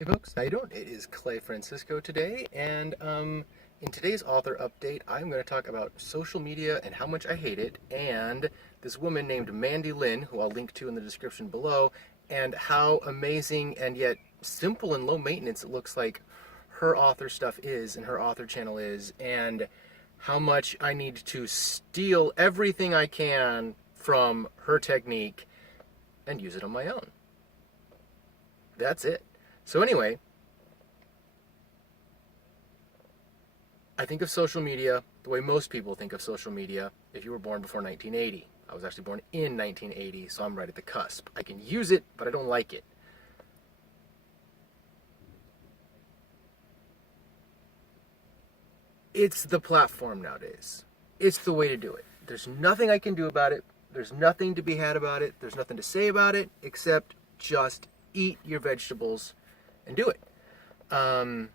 Hey folks, how you doing? It is Clay Francisco today, and in today's author update, I'm going to talk about social media and how much I hate it, and this woman named Mandi Lynn, who I'll link to in the description below, and how amazing and yet simple and low maintenance it looks like her author stuff is and her author channel is, and how much I need to steal everything I can from her technique and use it on my own. That's it. So anyway, I think of social media the way most people think of social media if you were born before 1980. I was actually born in 1980, so I'm right at the cusp. I can use it, but I don't like it. It's the platform nowadays. It's the way to do it. There's nothing I can do about it. There's nothing to be had about it. There's nothing to say about it except just eat your vegetables and do it. The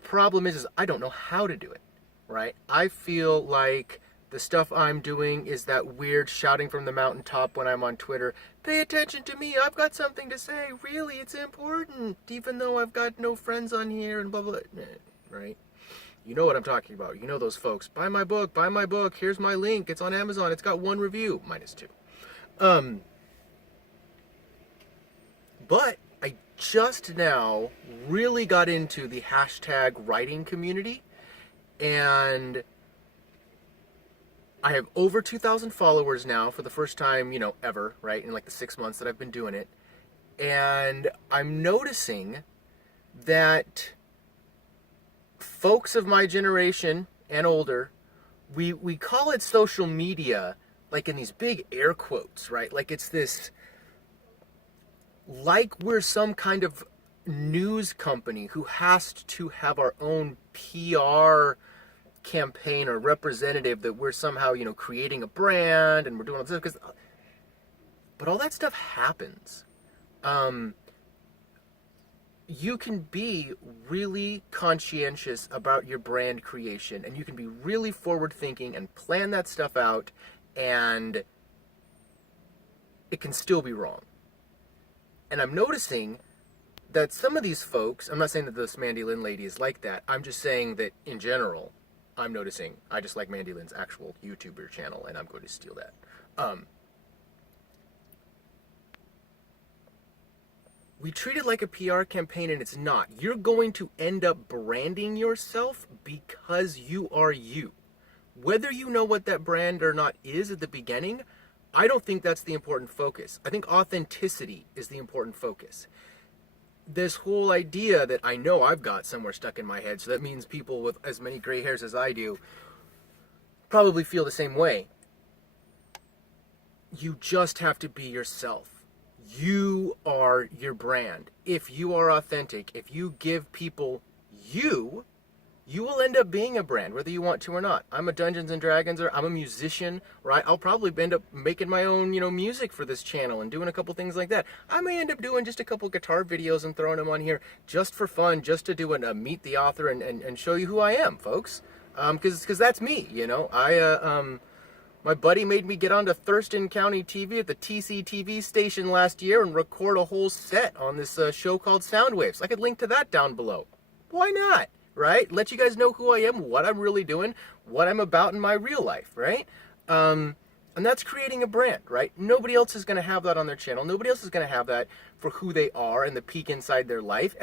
problem is I don't know how to do it, right? I feel like the stuff I'm doing is that weird shouting from the mountaintop when I'm on Twitter. Pay attention to me. I've got something to say. Really, it's important, even though I've got no friends on here and blah, blah, blah. Right? You know what I'm talking about. You know those folks. Buy my book. Buy my book. Here's my link. It's on Amazon. It's got 1 review. -2. But I just now really got into the hashtag writing community, and I have over 2,000 followers now for the first time, ever, right? In like the 6 months that I've been doing it. And I'm noticing that folks of my generation and older, we call it social media, like in these big air quotes, right? Like it's this, like we're some kind of news company who has to have our own PR campaign or representative, that we're somehow, creating a brand and we're doing all this because, but all that stuff happens. You can be really conscientious about your brand creation, and you can be really forward thinking and plan that stuff out, and it can still be wrong. And I'm noticing that some of these folks, I'm not saying that this Mandi Lynn lady is like that, I'm just saying that in general, I'm noticing, I just like Mandi Lynn's actual YouTuber channel, and I'm going to steal that. We treat it like a PR campaign, and it's not. You're going to end up branding yourself because you are you. Whether you know what that brand or not is at the beginning, I don't think that's the important focus. I think authenticity is the important focus. This whole idea that I know I've got somewhere stuck in my head, so that means people with as many gray hairs as I do probably feel the same way. You just have to be yourself. You are your brand. If you are authentic, if you give people you, you will end up being a brand, whether you want to or not. I'm a Dungeons and Dragons, or I'm a musician, right? I'll probably end up making my own, music for this channel and doing a couple things like that. I may end up doing just a couple guitar videos and throwing them on here just for fun, just to do a meet the author and show you who I am, folks. Because that's me, my buddy made me get onto Thurston County TV at the TCTV station last year and record a whole set on this show called Soundwaves. I could link to that down below. Why not? Right? Let you guys know who I am, what I'm really doing, what I'm about in my real life, right? And that's creating a brand, right? Nobody else is going to have that on their channel. Nobody else is going to have that for who they are and the peek inside their life.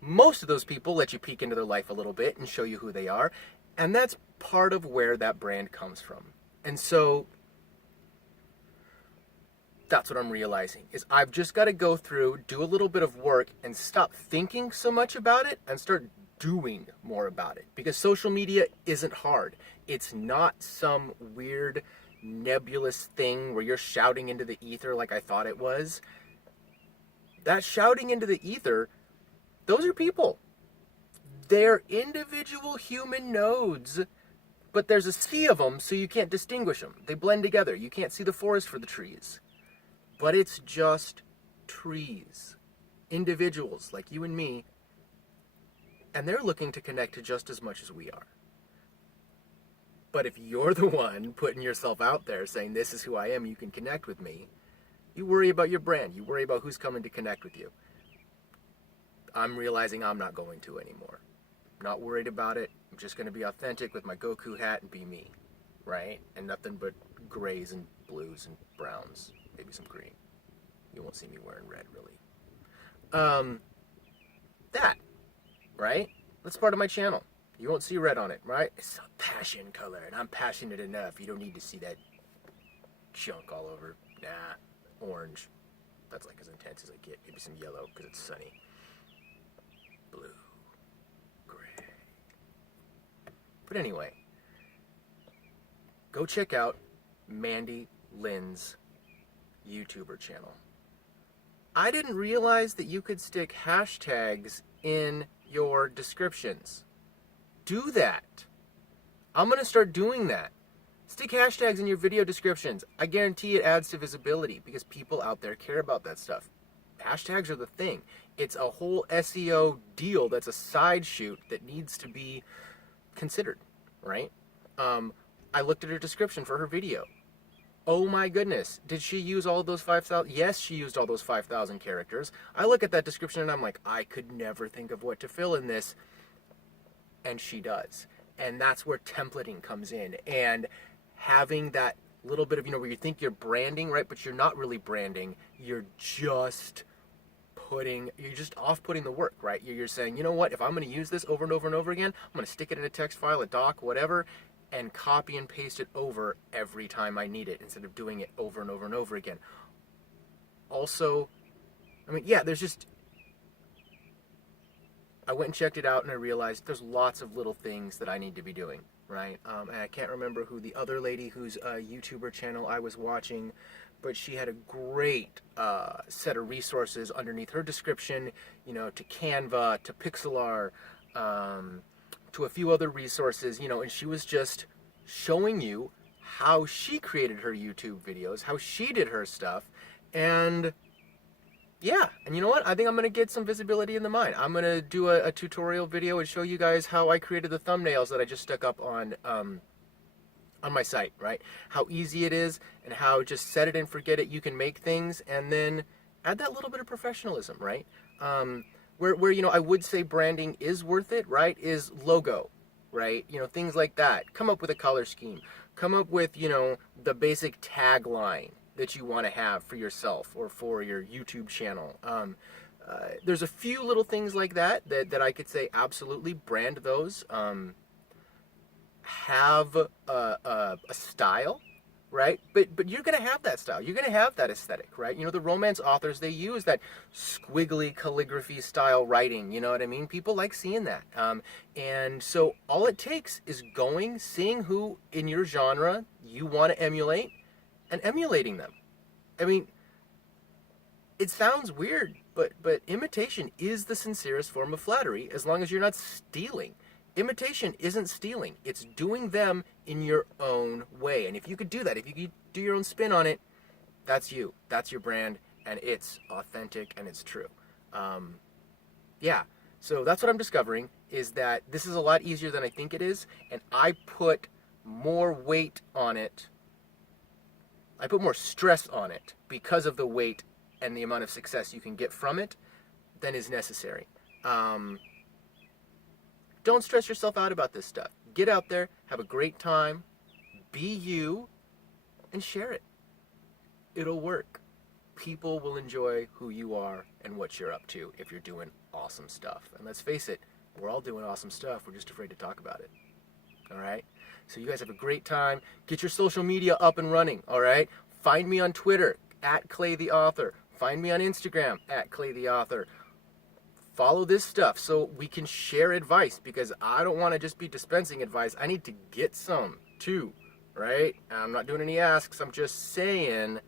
Most of those people let you peek into their life a little bit and show you who they are. And that's part of where that brand comes from. And so that's what I'm realizing, is I've just got to go through, do a little bit of work, and stop thinking so much about it and start doing more about it. Because social media isn't hard. It's not some weird nebulous thing where you're shouting into the ether like I thought it was. That shouting into the ether, those are people. They're individual human nodes, but there's a sea of them, so you can't distinguish them. They blend together. You can't see the forest for the trees. But it's just trees. Individuals like you and me, and they're looking to connect to just as much as we are. But if you're the one putting yourself out there saying, this is who I am, you can connect with me, You worry about your brand. You worry about who's coming to connect with you. I'm realizing I'm not going to anymore. I'm not worried about it. I'm just going to be authentic with my Goku hat and be me, right? And nothing but grays and blues and browns, maybe some green. You won't see me wearing red, really. That, right? That's part of my channel. You won't see red on it, right? It's a passion color, and I'm passionate enough. You don't need to see that junk all over. Nah, orange. That's like as intense as I get. Maybe some yellow because it's sunny. Blue, gray. But anyway, go check out Mandi Lynn's YouTuber channel. I didn't realize that you could stick hashtags in your descriptions. Do that. I'm going to start doing that. Stick hashtags in your video descriptions. I guarantee it adds to visibility because people out there care about that stuff. Hashtags are the thing. It's a whole SEO deal that's a side shoot that needs to be considered, right? I looked at her description for her video. Oh my goodness, did she use all of those 5,000? Yes, she used all those 5,000 characters. I look at that description and I'm like, I could never think of what to fill in this. And she does. And that's where templating comes in. And having that little bit of, where you think you're branding, right? But you're not really branding. You're just off-putting the work, right? You're saying, you know what? If I'm going to use this over and over and over again, I'm going to stick it in a text file, a doc, whatever, and copy and paste it over every time I need it instead of doing it over and over and over again. Also, I went and checked it out and I realized there's lots of little things that I need to be doing, right? And I can't remember who the other lady whose YouTuber channel I was watching, but she had a great set of resources underneath her description, to Canva, to Pixlr, to a few other resources, and she was just showing you how she created her YouTube videos, how she did her stuff, and yeah, and you know what? I think I'm going to get some visibility in the mine. I'm going to do a tutorial video and show you guys how I created the thumbnails that I just stuck up on my site, right? How easy it is and how just set it and forget it. You can make things and then add that little bit of professionalism, right? Where I would say branding is worth it, right? Is logo, right? Things like that. Come up with a color scheme. Come up with, the basic tagline that you want to have for yourself or for your YouTube channel. There's a few little things like that I could say absolutely brand those. Have a style, right? But you're going to have that style. You're going to have that aesthetic, right? The romance authors, they use that squiggly calligraphy style writing. You know what I mean? People like seeing that. And so all it takes is seeing who in your genre you want to emulate and emulating them. I mean, it sounds weird, but imitation is the sincerest form of flattery as long as you're not stealing. Imitation isn't stealing. It's doing them in your own way. And if you could do that, if you could do your own spin on it, that's you. That's your brand, and it's authentic and it's true. Yeah, so that's what I'm discovering, is that this is a lot easier than I think it is, and I put more weight on it. I put more stress on it because of the weight and the amount of success you can get from it than is necessary. Don't stress yourself out about this stuff. Get out there, have a great time, be you, and share it. It'll work. People will enjoy who you are and what you're up to if you're doing awesome stuff. And let's face it, we're all doing awesome stuff. We're just afraid to talk about it. All right? So you guys have a great time. Get your social media up and running. All right? Find me on Twitter, @ClayTheAuthor. Find me on Instagram, @ClayTheAuthor. Follow this stuff so we can share advice, because I don't want to just be dispensing advice. I need to get some too, right? I'm not doing any asks. I'm just saying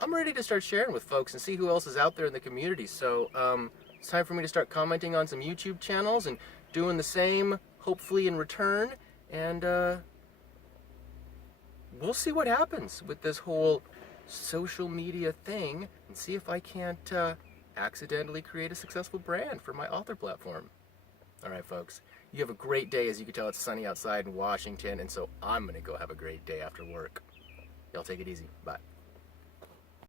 I'm ready to start sharing with folks and see who else is out there in the community. So it's time for me to start commenting on some YouTube channels and doing the same, hopefully in return. And we'll see what happens with this whole social media thing and see if I can't accidentally create a successful brand for my author platform. All right, folks, you have a great day. As you can tell, it's sunny outside in Washington, and so I'm going to go have a great day after work. Y'all take it easy. Bye.